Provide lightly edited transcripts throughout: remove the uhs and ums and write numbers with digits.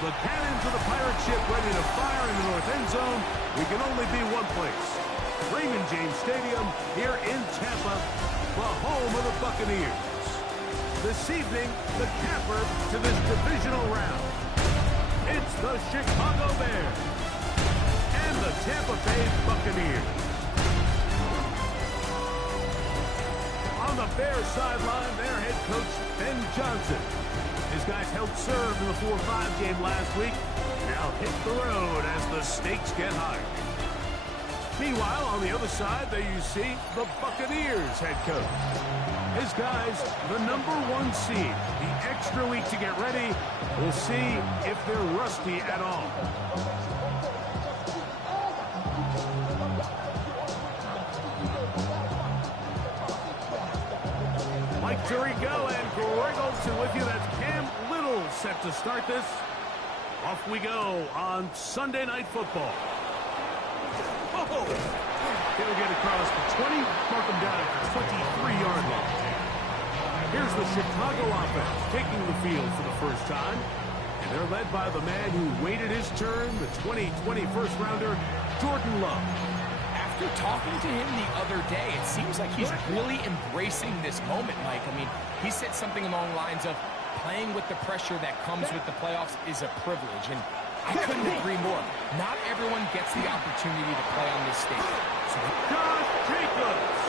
The cannons of the pirate ship ready to fire in the north end zone. We can only be one place. Raymond James Stadium here in Tampa, the home of the Buccaneers. This evening, the capper to this divisional round. It's the Chicago Bears and the Tampa Bay Buccaneers. On the Bears sideline, their head coach, Ben Johnson. His guys helped serve in the 4-5 game last week. Now hit the road as the stakes get higher. Meanwhile, on the other side, there you see the Buccaneers head coach. His guys, the #1 seed, the extra week to get ready. We'll see if they're rusty at all. Mike Tirico and Greg Olsen with you. That's Cam Little set to start this. Off we go on Sunday Night Football. Oh! He'll get across the 20, mark him down at the 23-yard line. Here's the Chicago offense taking the field for the first time. And they're led by the man who waited his turn, the 2020 first-rounder, Jordan Love. After talking to him the other day, it seems like he's really embracing this moment, Mike. I mean, he said something along the lines of playing with the pressure that comes with the playoffs is a privilege. And I couldn't agree more. Not everyone gets the opportunity to play on this stage. So Josh Jacobs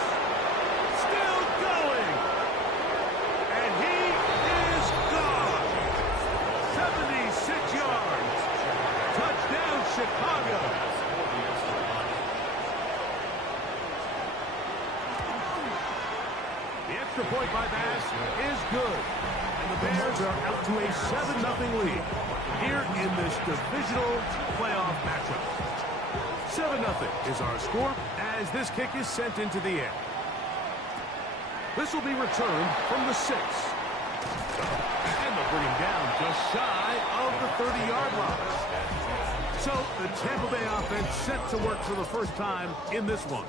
still going. And he is gone. 76 yards. Touchdown, Chicago. The extra point by Bass is good. And the Bears are out to a 7-0 lead here in this divisional playoff matchup. 7-0 is our score as this kick is sent into the air. This will be returned from the 6. And they'll bring him down just shy of the 30-yard line. So the Tampa Bay offense set to work for the first time in this one.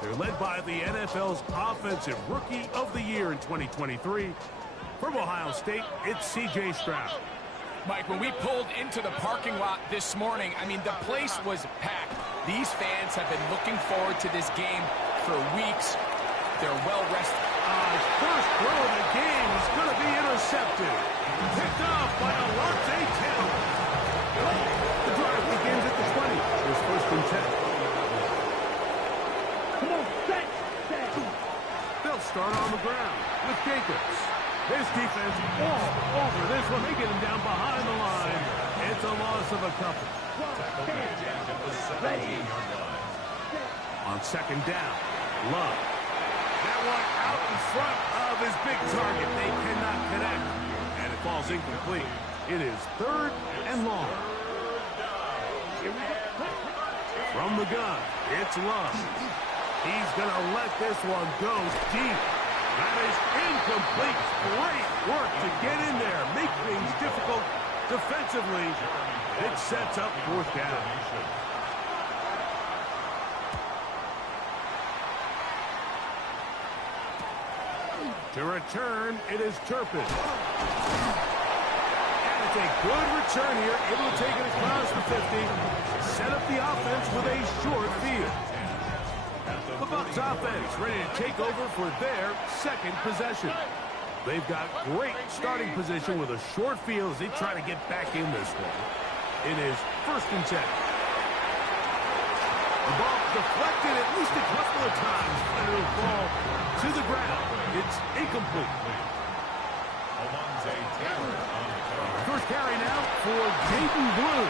They're led by the NFL's Offensive Rookie of the Year in 2023. From Ohio State, it's C.J. Stroud. Mike, when we pulled into the parking lot this morning, I mean, the place was packed. These fans have been looking forward to this game for weeks. They're well rested. His first throw of the game is going to be intercepted. Picked off by Alontae Taylor. The drive begins at the 20. Here's 1st and 10. Come on, set. They'll start on the ground with Jacobs. This defense all over this one. They get him down behind the line. It's a loss of a couple. On 2nd down, Love. That one out in front of his big target. They cannot connect. And it falls incomplete. It is 3rd and long. From the gun, it's Love. He's going to let this one go deep. That is incomplete. Great work to get in there. Make things difficult defensively. It sets up 4th down. To return, it is Turpin. And it's a good return here. Able to take it across the 50. Set up the offense with a short field. The Bucs offense ready to take over for their 2nd possession. They've got great starting position with a short field as they try to get back in this one. It is 1st and 10. The ball deflected at least a couple of times, and it'll fall to the ground. It's incomplete. First carry now for Jaden Blue.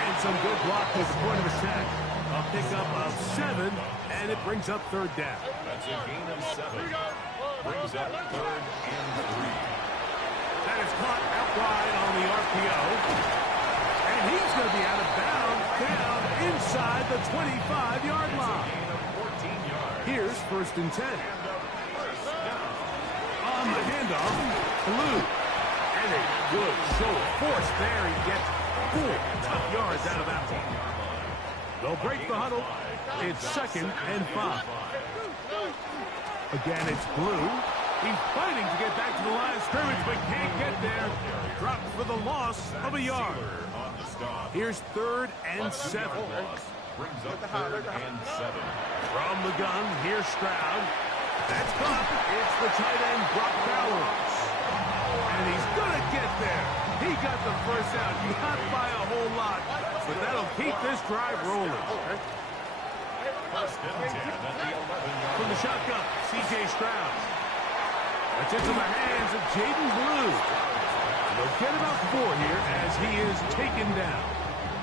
And some good block at the point of attack. A pickup of 7, and it brings up 3rd down. That's a gain of 7. Brings up 3rd and 3. That is caught out wide on the RPO. And he's going to be out of bounds down inside the 25-yard line. Here's 1st and 10. On the handoff, Blue. And a good show of force there. He gets 4 top yards out of that one. They'll break the huddle. It's 2nd and 5. Again, it's Blue. He's fighting to get back to the line of scrimmage, but can't get there. Dropped for the loss of a yard. Here's 3rd and 7. Brings up 3rd and 7. From the gun, here's Stroud. That's caught. It's the tight end, Brock Bowers. And he's going to get there. He got the first down, not by a whole lot, but that'll keep this drive rolling. First and 10 at the 11-yard. From the shotgun, C.J. Stroud. That's into the hands of Jaden Blue. They'll get about 4 here as he is taken down.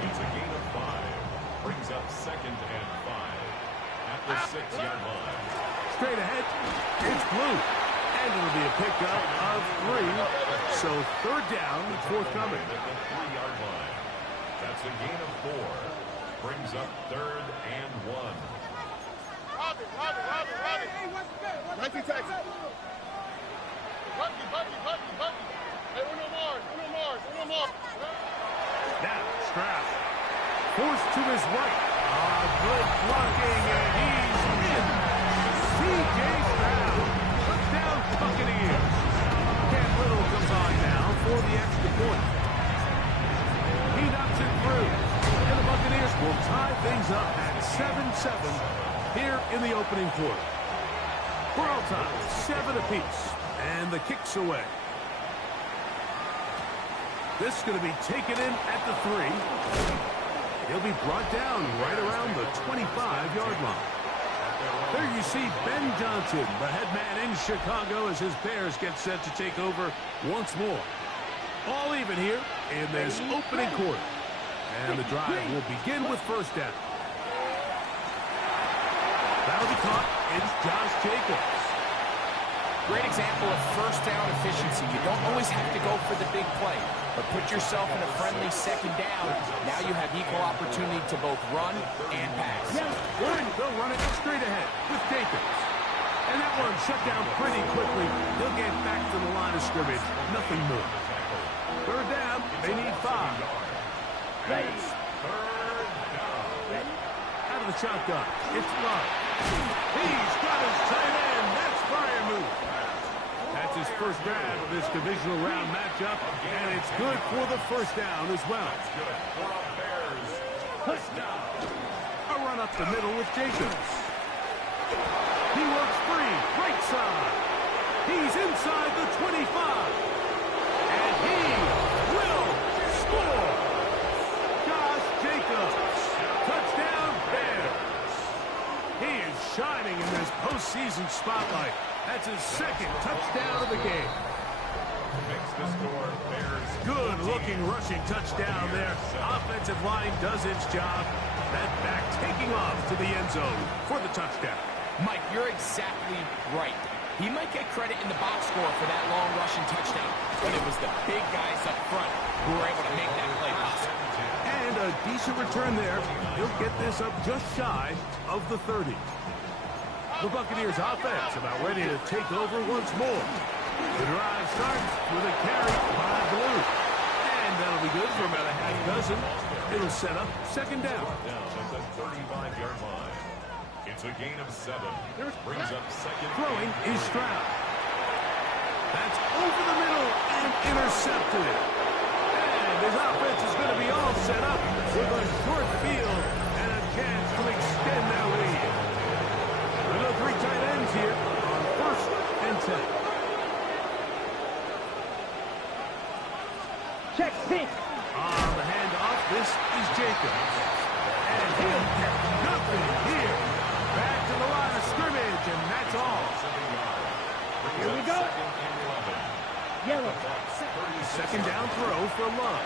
It's a gain of 5. Brings up 2nd and 5 at the 6-yard line. Straight ahead, it's Blue. And it'll be a pickup of 3. So 3rd down, forthcoming. At the 3-yard line. That's a gain of 4. Brings up 3rd and 1. Robbie. Nice tackle. Bucky. Hey, Uno Mars. Now, Stroud. Forced to his right. Good blocking, and he's in. C.J. Stroud. Touchdown, Buccaneers. Cam Little comes on now for the extra point. He knocks it through. And the Buccaneers will tie things up at 7-7 here in the opening quarter. For all time, 7 apiece. And the kick's away. This is going to be taken in at the 3. He'll be brought down right around the 25-yard line. There you see Ben Johnson, the head man in Chicago, as his Bears get set to take over once more. All even here in this opening quarter. And the drive will begin with 1st down. That'll be caught. It's Josh Jacobs. Great example of 1st down efficiency. You don't always have to go for the big play, but put yourself in a friendly 2nd down. Now you have equal opportunity to both run and pass. They'll run it straight ahead with Jacobs. And that one shut down pretty quickly. He'll get back to the line of scrimmage. Nothing more. 3rd down. They need 5. It's 3rd down. Out of the shotgun. It's Love. He's got his tight end. That's Fryermuth. That's his first grab of this divisional round matchup, and it's good for the 1st down as well. Good for the Bears. First down. A run up the middle with Jacobs. He works free, right side. He's inside the 25. And he will score. Josh Jacobs. Touchdown, Bears. He is shining in this postseason spotlight. That's his 2nd touchdown of the game. Makes the score Bears. Good-looking rushing touchdown there. Offensive line does its job. That back taking off to the end zone for the touchdown. Mike, you're exactly right. He might get credit in the box score for that long rushing touchdown, but it was the big guys up front who were able to make that play possible. And a decent return there. He'll get this up just shy of the 30. The Buccaneers offense about ready to take over once more. The drive starts with a carry by Blue. And that'll be good for about a half dozen. It'll set up 2nd down. Down at the 35-yard line. It's a gain of 7. Brings up 2nd. Throwing is Stroud. That's over the middle and intercepted. And his offense is going to be all set up with a short field and a chance to extend their lead. There are 3 tight ends here on 1st and 10. Check pink. On the handoff, this is Jacobs. And he'll get nothing here. Back to the line of scrimmage, and that's all. Here we go. Yellow. 2nd down throw for Love.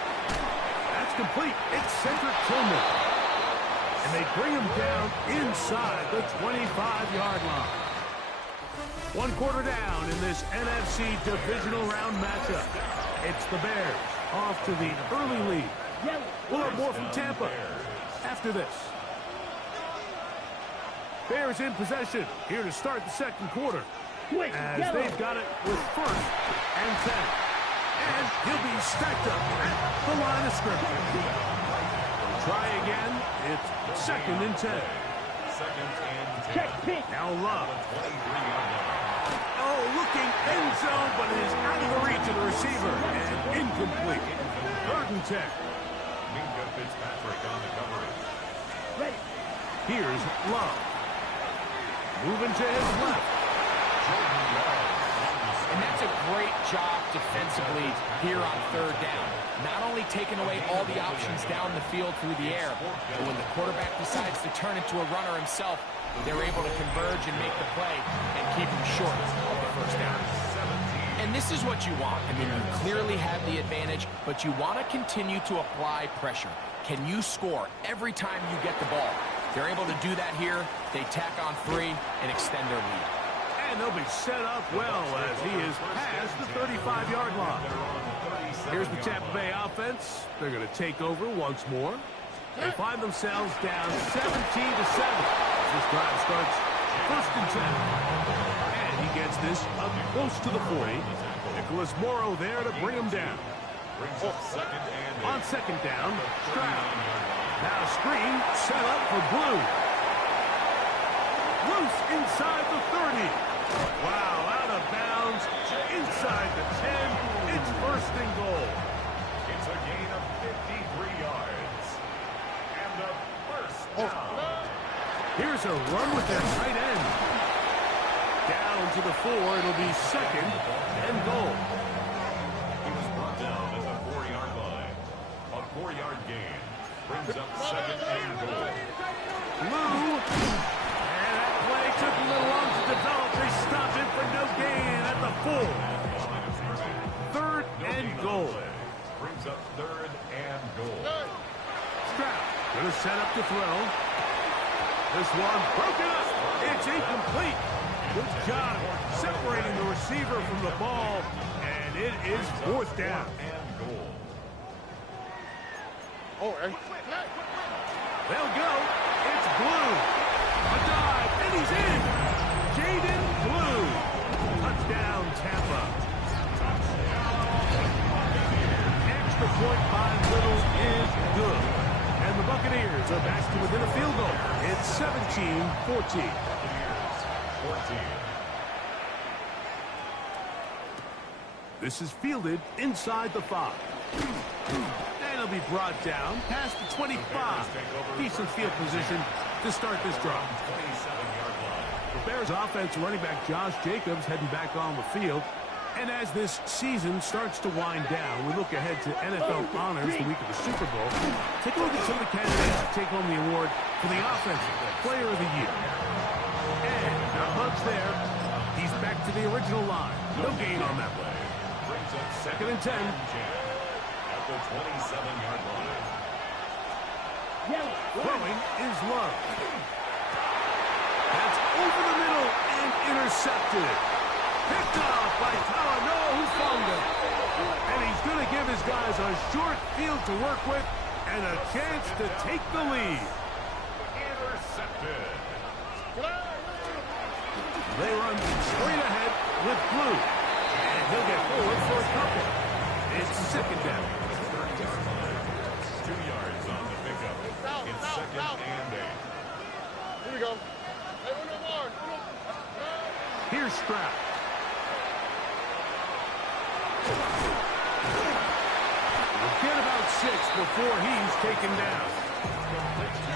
That's complete. It's Cedric Tillman. And they bring him down inside the 25-yard line. 1 quarter down in this NFC divisional round matchup. It's the Bears off to the early lead. We'll have more from Tampa after this. Bears in possession here to start the 2nd quarter. As they've got it with 1st and 10. And he'll be stacked up at the line of scrimmage. Try again. It's 2nd and 10. 2nd and 10. Check pink. Now Love. 23-yard line. Oh, look looking end zone, but it is out of the reach of the receiver and incomplete. 3rd and 10. Minka Fitzpatrick on the coverage. Ready. Here's Love. Moving to his left. And that's a great job defensively here on 3rd down. Not only taking away all the options down the field through the air, but when the quarterback decides to turn into a runner himself, they're able to converge and make the play and keep him short of the 1st down. And this is what you want. I mean, you clearly have the advantage, but you want to continue to apply pressure. Can you score every time you get the ball? They're able to do that here. They tack on 3 and extend their lead. And they'll be set up well as he is past the 35-yard line. Here's the Tampa Bay offense. They're going to take over once more. They find themselves down 17-7. This drive starts 1st and 10. And he gets this up close to the 40. Nicholas Morrow there to bring him down. On 2nd down, Stroud. Now a screen set up for Blue. Loose inside the 30. Wow, out of bounds, inside the 10. It's 1st and goal. It's a gain of 53 yards. And a 1st down. Here's a run with their tight end. Down to the 4, it'll be 2nd and goal. He was brought down at the 4-yard line. A 4-yard gain brings up 2nd and goal. Blue. And that play took a little long to develop. They stop it for no gain at the 4. 3rd and goal. Brings up 3rd and goal. Stroud going to set up to throw. This one broken up. It's incomplete. Good job separating the receiver from the ball. And it is 4th down. And goal. They'll go. It's Blue. A dive, and he's in. Jaden Blue. Touchdown, Tampa. Extra point by Little is good. And the Buccaneers are back to within a field goal. It's 17-14. 14. This is fielded inside the 5. And it'll be brought down past the 25. Decent field position to start this drive. 27-yard line. The Bears offense running back Josh Jacobs heading back on the field. And as this season starts to wind down, we look ahead to NFL honors the week of the Super Bowl. Take a look at some of the candidates to take home the award for the Offensive Player of the Year. And not much there. He's back to the original line. No gain on that play. Brings up 2nd and 10. At the 27-yard line. Throwing is Love. That's over the middle and intercepted. Picked off by Talano Hufanga. And he's going to give his guys a short field to work with and a chance to take the lead. Intercepted. They run straight ahead with Blue. And he'll get forward for a couple. It's 2nd down. 2 yards on the pickup. It's 2nd and 8. Here we go. Hey, uno more. Here's Stroud. We'll get about 6 before he's taken down.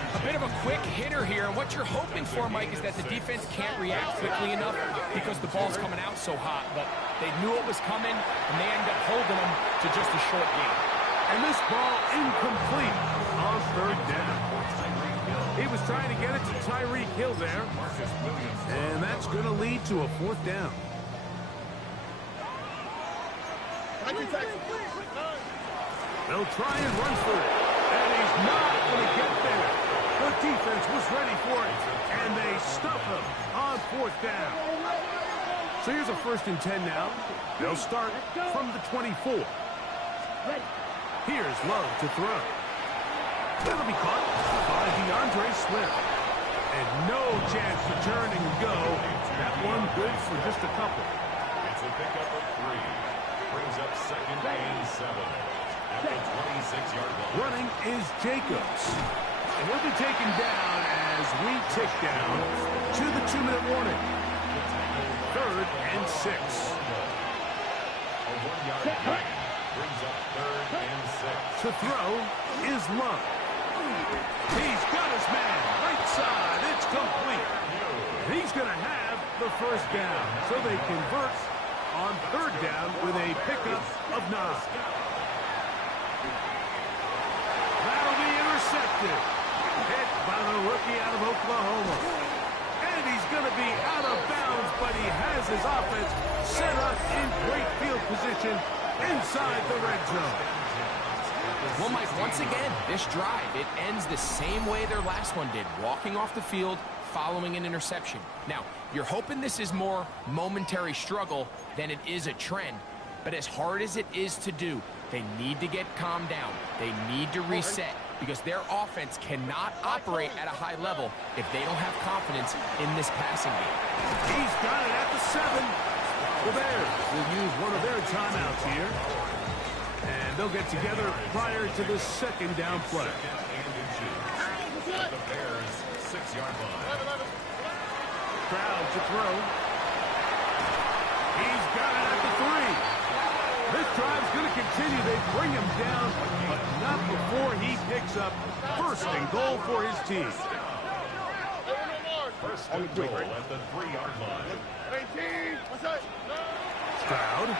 A bit of a quick hitter here, and what you're hoping for, Mike, is that the defense can't react quickly enough because the ball's coming out so hot, but they knew it was coming, and they end up holding them to just a short gain. And this ball incomplete on 3rd down. He was trying to get it to Tyreek Hill there, and that's going to lead to a 4th down. They'll try and run for it, and he's not going to get there. The defense was ready for it, and they stuff him on 4th down. So here's a 1st and 10 now. They'll start from the 24. Here's Love to throw. That'll be caught by DeAndre Swift. And no chance to turn and go. That one good for just a couple. It's a pickup of 3. Brings up 2nd and 7. At the 26-yard line. Running is Jacobs. And he'll be taken down as we tick down to the 2-minute warning. 3rd and 6. A 1-yard gain brings up 3rd and 6. To throw is Love. He's got his man. Right side. It's complete. He's going to have the first down. So they convert on 3rd down with a pickup of 9. That'll be intercepted. Hit by the rookie out of Oklahoma. And he's going to be out of bounds, but he has his offense set up in great field position inside the red zone. Well, Mike, once again, this drive, it ends the same way their last one did, walking off the field, following an interception. Now, you're hoping this is more momentary struggle than it is a trend, but as hard as it is to do, they need to get calmed down. They need to reset because their offense cannot operate at a high level if they don't have confidence in this passing game. He's got it at the 7. The Bears will use one of their timeouts here. And they'll get together prior to the 2nd down play. The Bears 6-yard line. Crowd to throw. He's got it at the 3. This drive's going to continue. They bring him down, but not before he picks up 1st and goal for his team. 1st and goal at the 3-yard line. 18. What's that? Stroud.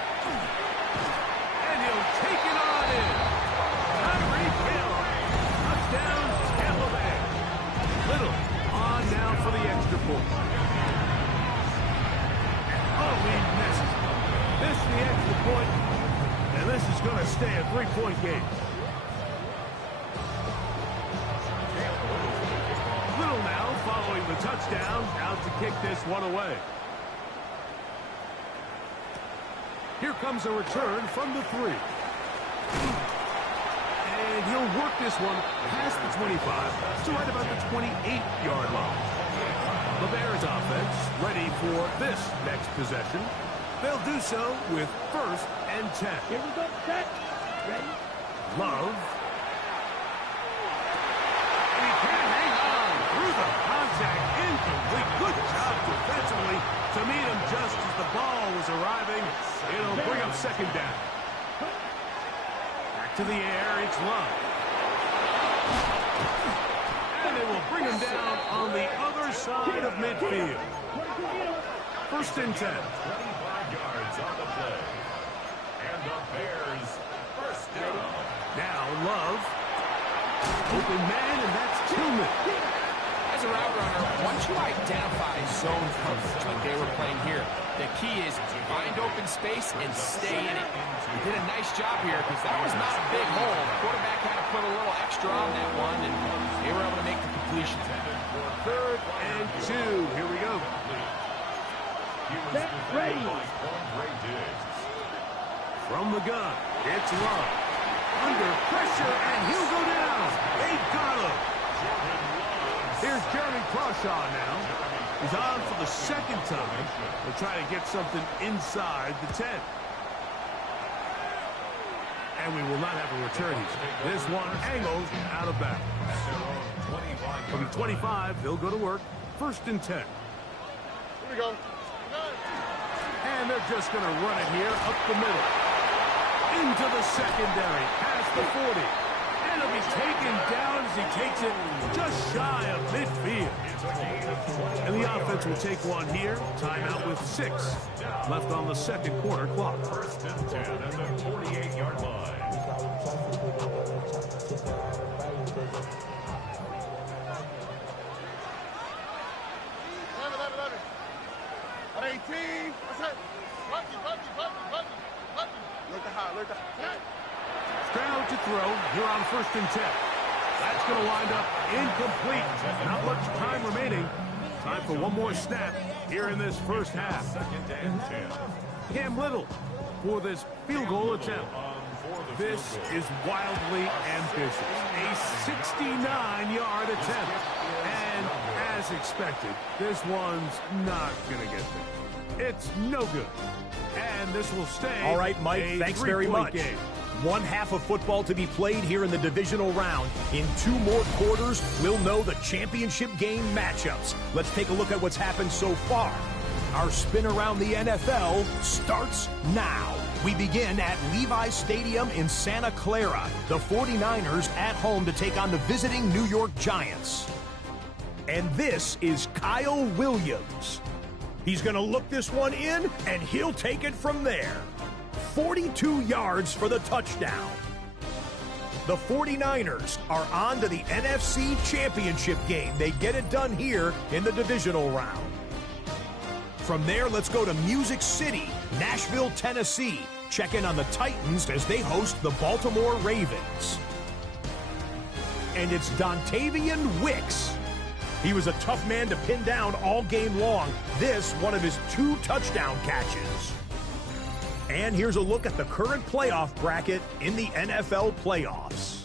And he'll take it on in. Tyreek Hill. Touchdown, Tampa Bay. Little on now for the extra point. Oh, he missed. Missed the extra point. And this is going to stay a 3-point game. Little now following the touchdown. Out to kick this one away. Here comes a return from the 3. And he'll work this one past the 25 to right about the 28-yard line. The Bears offense ready for this next possession. They'll do so with 1st and 10. Here we go, set. Ready? Love. And he can't hang on through the contact. Incomplete. Good job defensively to meet him just as the ball was arriving. It'll bring up 2nd down. Back to the air. It's Love. And it will bring him down on the other side of midfield. 1st and 10. 25 yards on the play. And the Bears 1st down. Now Love. Open man, and that's Tillman. As a route runner, once you identify zone coverage like they were playing here, the key is find open space and stay in it. He did a nice job here because that was not a big hole. The quarterback had to put a little extra on that one, and they were able to make the completion. 3rd and 2. Here we go. Set, ready. From the gun, it's Love. Under pressure, and he'll go down. They got him. Here's Jeremy Crawshaw now. He's on for the 2nd time. They'll try to get something inside the 10. And we will not have a return. This one angled out of bounds. From the 25, they'll go to work. 1st and 10. Here we go. And they're just going to run it here up the middle. Into the secondary, past the 40. And he'll be taken down as he takes it just shy of midfield. And the offense will take one here. Timeout with 6 left on the 2nd quarter clock. 1st and 10 at the 48-yard line. At 18. What's that? Button. Look at high. Stroud to throw here on 1st and 10. That's going to wind up incomplete. Not much time remaining. Time for one more snap here in this first half. 2nd and 10. Cam Little for this field goal attempt. This is wildly ambitious. A 69-yard attempt. And as expected, this one's not going to get there. It's no good. And this will stay. All right, Mike, thanks very much. Game. One half of football to be played here in the divisional round. In 2 more quarters, we'll know the championship game matchups. Let's take a look at what's happened so far. Our spin around the NFL starts now. We begin at Levi's Stadium in Santa Clara. The 49ers at home to take on the visiting New York Giants. And this is Kyle Williams. He's going to look this one in, and he'll take it from there. 42 yards for the touchdown. The 49ers are on to the NFC Championship game. They get it done here in the divisional round. From there, let's go to Music City, Nashville, Tennessee. Check in on the Titans as they host the Baltimore Ravens. And it's Dontavian Wicks. He was a tough man to pin down all game long. This, one of his 2 touchdown catches. And here's a look at the current playoff bracket in the NFL playoffs.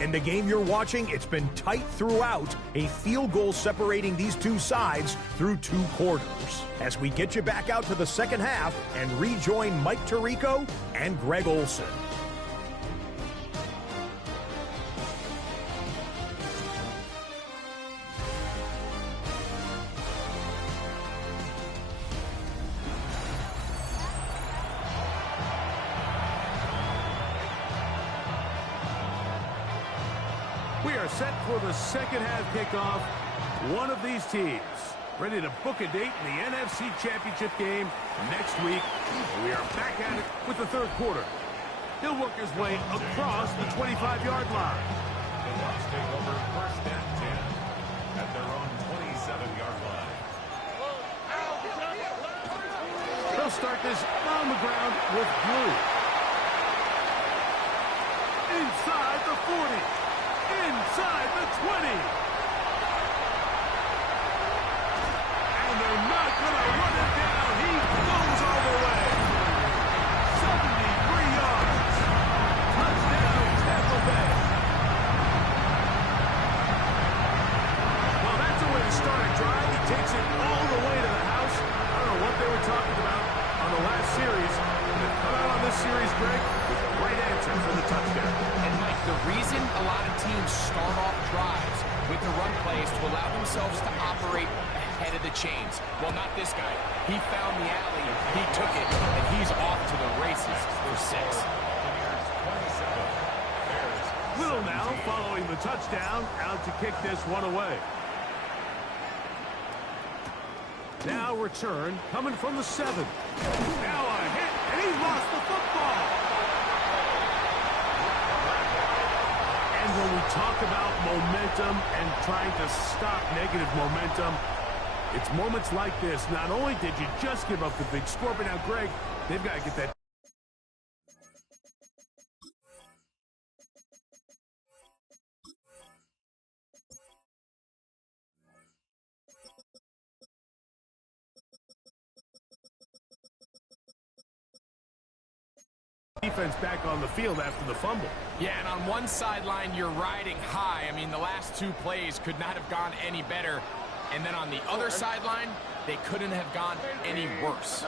In the game you're watching, it's been tight throughout, a field goal separating these two sides through 2 quarters. As we get you back out to the second half and rejoin Mike Tirico and Greg Olson. We are set for the second half kickoff. One of these teams ready to book a date in the NFC Championship game next week. We are back at it with the third quarter. He'll work his way across the 25-yard line. The Bucs take over first and 10 at their own 27-yard line. They'll start this on the ground with Blue. Inside the 40. Inside the 20. And they're not going to run it down. He goes all the way. 73 yards. Touchdown, Tampa Bay. Well, that's a way to start a drive. He takes it all the way to the house. I don't know what they were talking about on the last series. They've come out on this series, Greg, with the right answer for the touchdown. And Mike, the reason a lot of teams start off drives with the run plays to allow themselves to operate ahead of the chains. Well, not this guy. He found the alley, he took it, and he's off to the races for 6. Little now following the touchdown, out to kick this one away. Now return coming from the 7. Now a hit, and he lost the football. And when we talk about momentum and trying to stop negative momentum, it's moments like this. Not only did you just give up the big score, but now, Greg, they've got to get that. Defense back on the field after the fumble. Yeah, and on one sideline, you're riding high. I mean, the last 2 plays could not have gone any better. And then on the other sideline, they couldn't have gone any worse.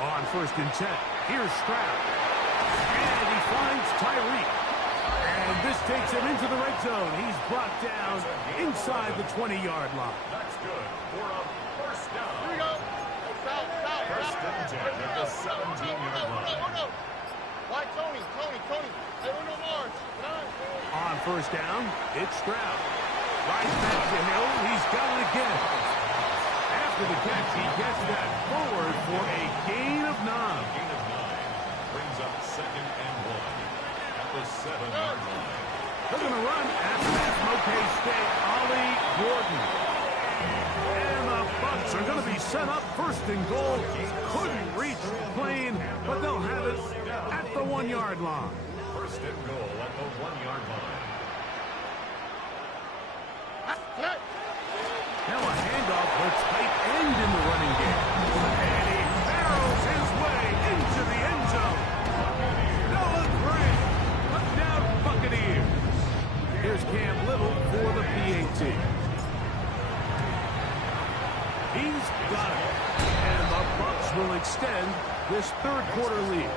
On first and 10, here's Stroud. And he finds Tyreek. And this takes him into the red zone. He's brought down inside the 20-yard line. That's good for a first down. Here we go. First and 10 at the 17-yard line. Why Tony? Hey, we're no Mars. On first down, it's Stroud. Right back to Hill. He's got it again. After the catch, he gets that forward for a gain of 9. Gain of 9 brings up second and 1 at the 7-yard line. They're going to run after that Moke State, Ollie Gordon. And the Bucs are going to be set up first and goal. Couldn't reach Plain, but they'll have it at the 1-yard line. First and goal at the 1-yard line. Now a handoff for a tight end in the running game. And he barrels his way into the end zone. Noah Gray, touchdown Buccaneers. Here's Cam Little for the PAT. He's got it. And the Bucs will extend this third quarter lead.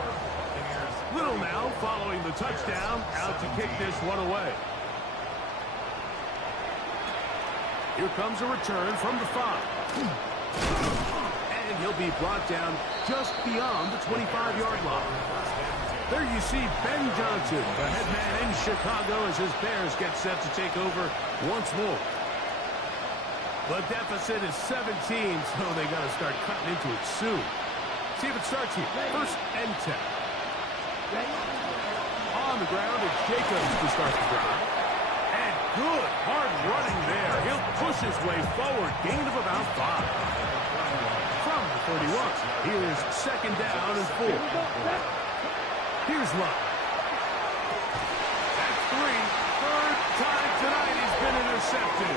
Little now following the touchdown, out to kick this one away. Here comes a return from the 5. And he'll be brought down just beyond the 25-yard line. There you see Ben Johnson, the head man in Chicago, as his Bears get set to take over once more. The deficit is 17, so they got to start cutting into it soon. See if it starts here. First and 10. On the ground, it's Jacobs to start the drive. And good, hard running there. He'll push his way forward. Gain of about 5. From the 31, here's second down and 4. Here's Luck. That's 3. Third time tonight he's been intercepted.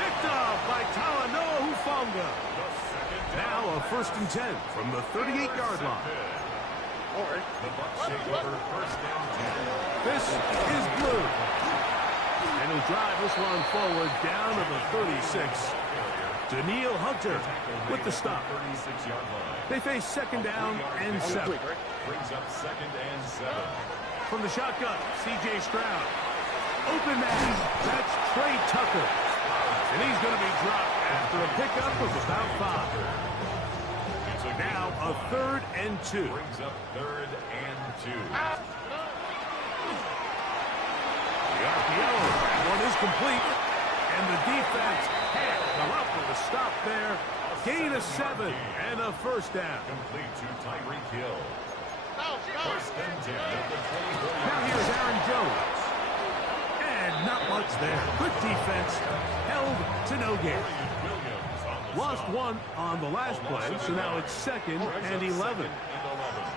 Picked up by Talanoa Hufanga. Now a first and 10 from the 38-yard line. This is Blue. And he'll drive this one forward down to the 36. Daniil Hunter with the stop. They face second down and 7. Brings up second and 7. From the shotgun, C.J. Stroud. Open man. That's Trey Tucker. And he's going to be dropped after a pickup of about 5. Now a third and 2. Brings up third and 2. The RPO, that one is complete. And the defense can't come up with a stop there. Gain of 7 and a first down. Complete to Tyreek Hill. First and 10 at the 24. Now here's Aaron Jones. And not much there. Good defense. Held to no gain. Lost one on the last play, so now it's second and 11.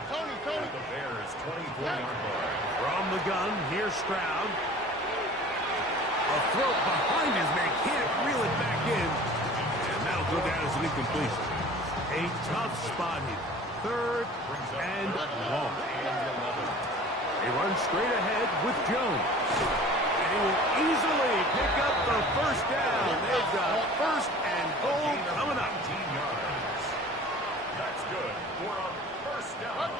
Tony. The Bears 24-yard line. From the gun, here's Stroud. A throw behind his man, can't reel it back in. And that'll go down as an incompletion. A tough spot here. Third and long. They run straight ahead with Jones. And he will easily pick up the first down. They've got first and goal coming up. 19 yards. That's good for a first down.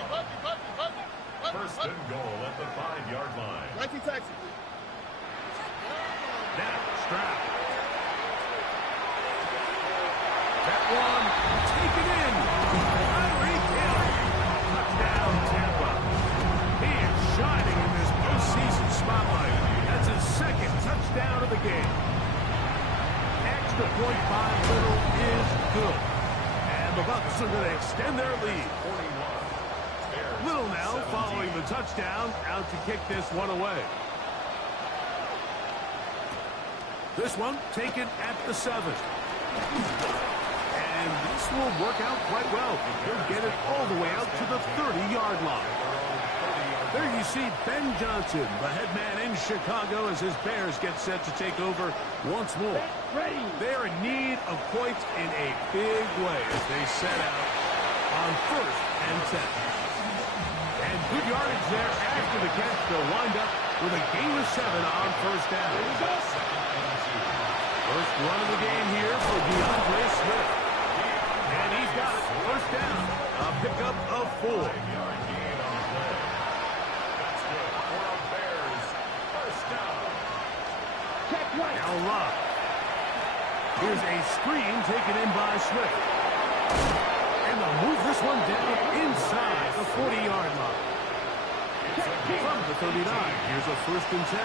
First and goal at the 5-yard line. Taxi. Now, Stroud. That one taken in. Tyreek Hill. Touchdown, Tampa. He is shining in this postseason spotlight. That's his second touchdown of the game. Extra point by Little is good. And the Bucs are going to extend their lead. 41. Little now following the touchdown, out to kick this one away. This one taken at the 7. And this will work out quite well. He'll get it all the way out to the 30-yard line. There you see Ben Johnson, the head man in Chicago, as his Bears get set to take over once more. They are in need of points in a big way as they set out on first and 10. And good yardage there after the catch. They'll wind up with a gain of 7 on first down. First run of the game here for DeAndre Swift. And he's got it. First down. A pickup of 4. Now Love. Here's a screen taken in by Swift. And they'll move this one down inside the 40-yard line. From the 39, here's a first and 10.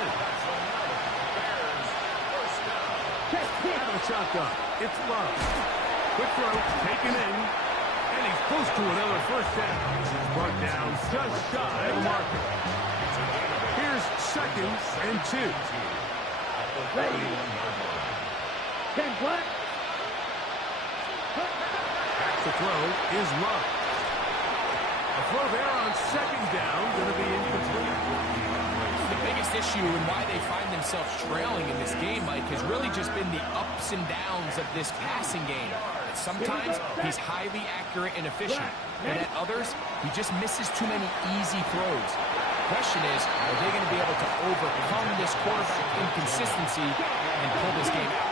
Out of the shotgun, it's Love. Quick throw, taken in. And he's close to another first down. He's brought down just shy of the marker. Here's second and 2. Ready. 10 black. Back to throw is Love. A throw there on second down, going to be incomplete. The biggest issue and why they find themselves trailing in this game, Mike, has really just been the ups and downs of this passing game. Sometimes he's highly accurate and efficient, and at others, he just misses too many easy throws. The question is, are they going to be able to overcome this quarterback inconsistency and pull this game out?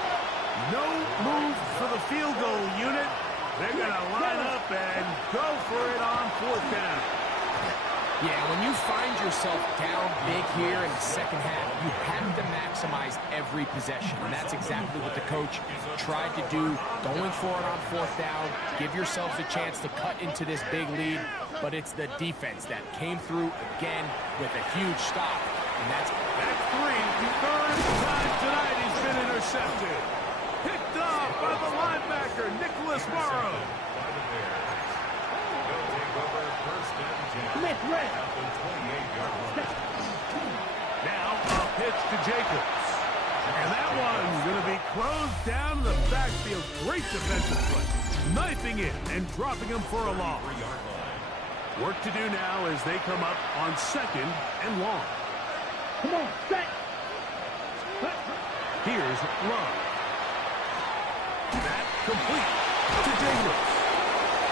No move for the field goal unit. They're going to line up and go for it on fourth down. Yeah, when you find yourself down big here in the second half, you have to maximize every possession, and that's exactly what the coach tried to do, going for it on fourth down, give yourselves a chance to cut into this big lead, but it's the defense that came through again with a huge stop, and that's three. Third time tonight he's been intercepted. Picked off by the linebacker, Nicholas Morrow. Now a pitch to Jacobs. And that one's going to be closed down in the backfield. Great defensive play. Knifing it and dropping him for a loss. Work to do now as they come up on second and long. Come on, set. Here's Love. That complete to Jacobs.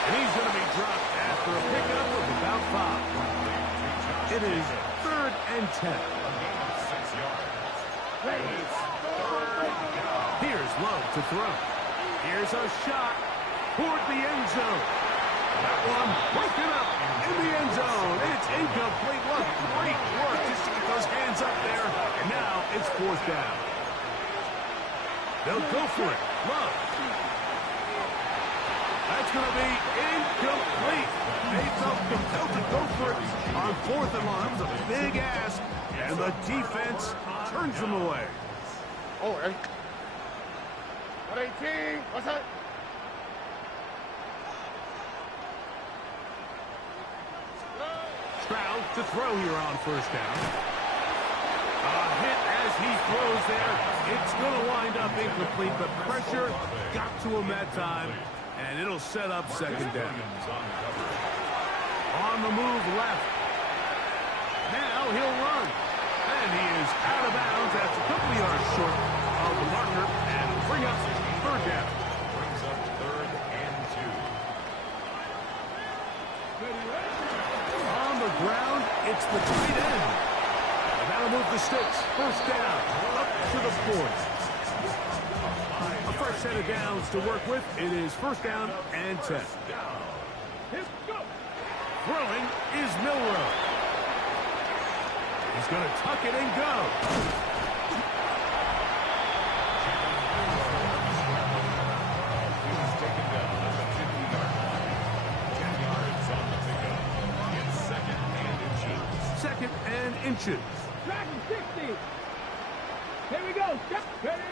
And he's going to be dropped after a pickup of about 5. It is 3rd and 10. Here's Love to throw. Here's a shot toward the end zone. That one broken up in the end zone. It's incomplete. What great work just to get those hands up there. And now it's 4th down. They'll go for it. Love. That's going to be incomplete. They felt compelled to go for it on 4th and long. That was a big ask, and the defense turns them away. Oh, 118. What's that? Stroud to throw here on 1st down. A hit as he throws there. It's going to wind up incomplete, but pressure got to him that time, and it'll set up 2nd down. On the move left. Now he'll run. And he is out of bounds. That's a couple of yards short of the marker, and bring up 3rd down. Brings up 3rd and 2. On the ground, it's the tight end. And that'll move the sticks. 1st down, up to the 4th. A fresh set of downs to work with. It is 1st down and 10. Throwing is Milroe. He's going to tuck it and go. He's taken down at the 50-yard line. 10 yards on the pickup. It's 2nd and inches. 2nd and inches. Dragon 60. Here we go. Ready?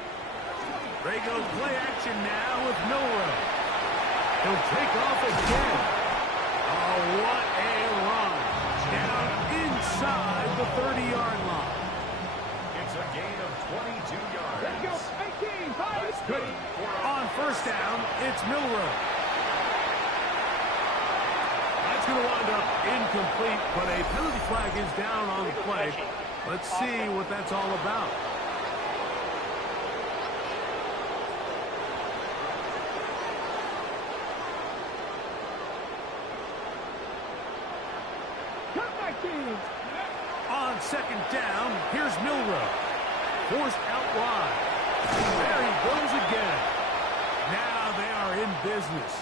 They go play action now with Milroe. He'll take off again. Oh, what a run. Down inside the 30-yard line. It's a gain of 22 yards. Let's go. 18. 5. Good. On 1st down, it's Milroe. That's going to wind up incomplete, but a penalty flag is down on the play. Let's see what that's all about. On 2nd down, here's Milroe. Forced out wide. There he goes again. Now they are in business.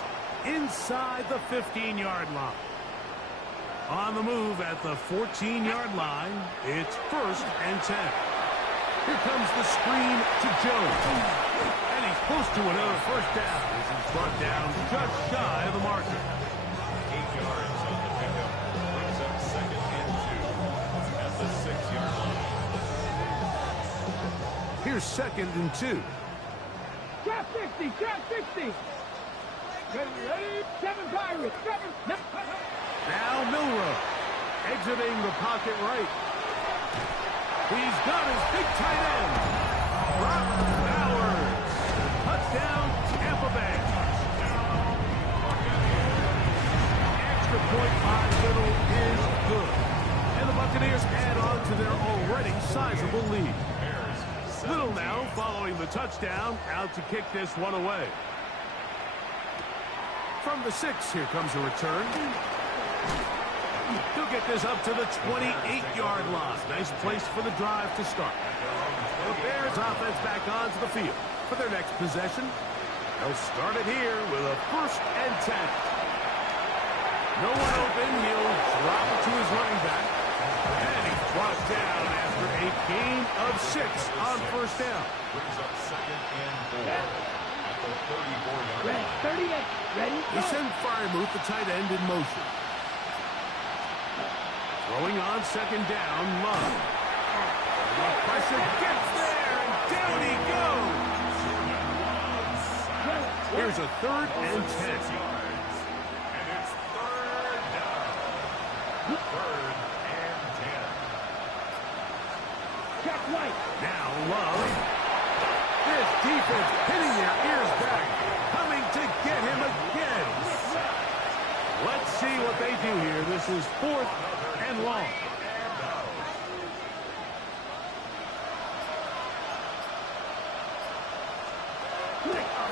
Inside the 15-yard line. On the move at the 14-yard line, it's 1st and 10. Here comes the screen to Jones. And he's close to another 1st down. This is brought down just shy of the marker. 8 yards on the pickup. Brings up 2nd and 2 at the 6-yard line. Here's 2nd and 2. Trap 60. Trap 60. Ready? 7 Pirates. 7. Now Milroe exiting the pocket right. He's got his big tight end. Robert Bowers. Touchdown, Tampa Bay. Extra point by Little is good. And the Buccaneers add on to their already sizable lead. Little now following the touchdown, out to kick this one away. From the 6, here comes a return. He'll get this up to the 28-yard line. Nice place for the drive to start. The Bears offense back onto the field for their next possession. They'll start it here with a 1st and 10. No one open. He'll drop it to his running back. And he's brought down after a gain of 6 on first down. Brings up 2nd and 4 at the 34-yard line. 38. Ready? They send Freiermuth, the tight end, in motion. Throwing on 2nd down, Love. The pressure gets there, and down he goes. Here's a 3rd and 10. And it's 3rd down. 3rd and 10. Check right. Now Love. This defense hitting their ears back, coming to get him again. Let's see what they do here. This is 4th and long.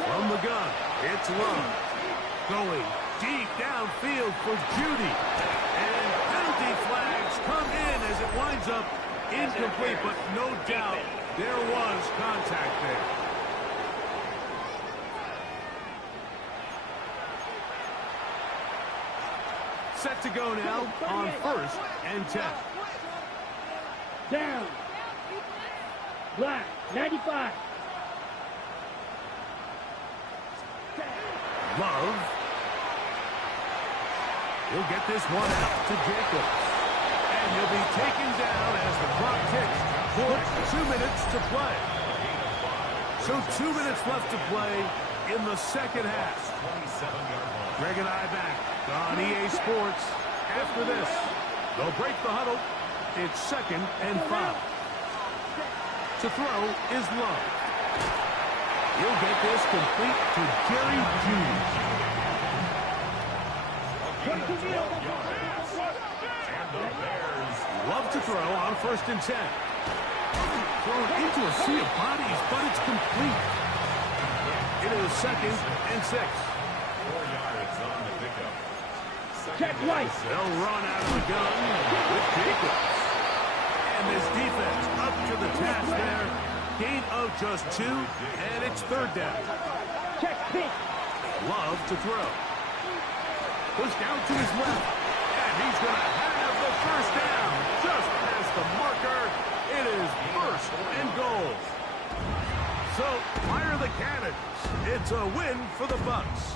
From the gun, it's Love. Going deep downfield for Judy. And penalty flags come in as it winds up incomplete, but no doubt there was contact there. Set to go now on 1st and 10. Down. Black. 95. Love. He'll get this one out to Jacobs. And he'll be taken down as the clock ticks for 2 minutes to play. So 2 minutes left to play in the second half. 27-yard line. Greg and I back on EA Sports. After this, they'll break the huddle. It's 2nd and 5. To throw is Love. He'll get this complete to Jerry Judy. And the Bears. Love to throw on 1st and 10. Thrown into a sea of bodies, but it's complete. It is 2nd and 6. 4 yards on the pickup. Check right. They'll run out of the gun with Jacobs. And this defense up to the task there. Gain of just 2, and it's 3rd down. Check pitch. Love to throw. Pushed down to his left, and he's going to have the 1st down. Just past the marker, it is 1st and goal. So, fire the cannons. It's a win for the Bucs.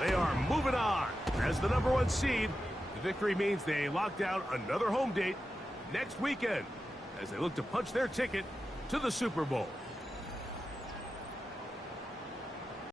They are moving on as the #1 seed. The victory means they locked out another home date next weekend as they look to punch their ticket to the Super Bowl.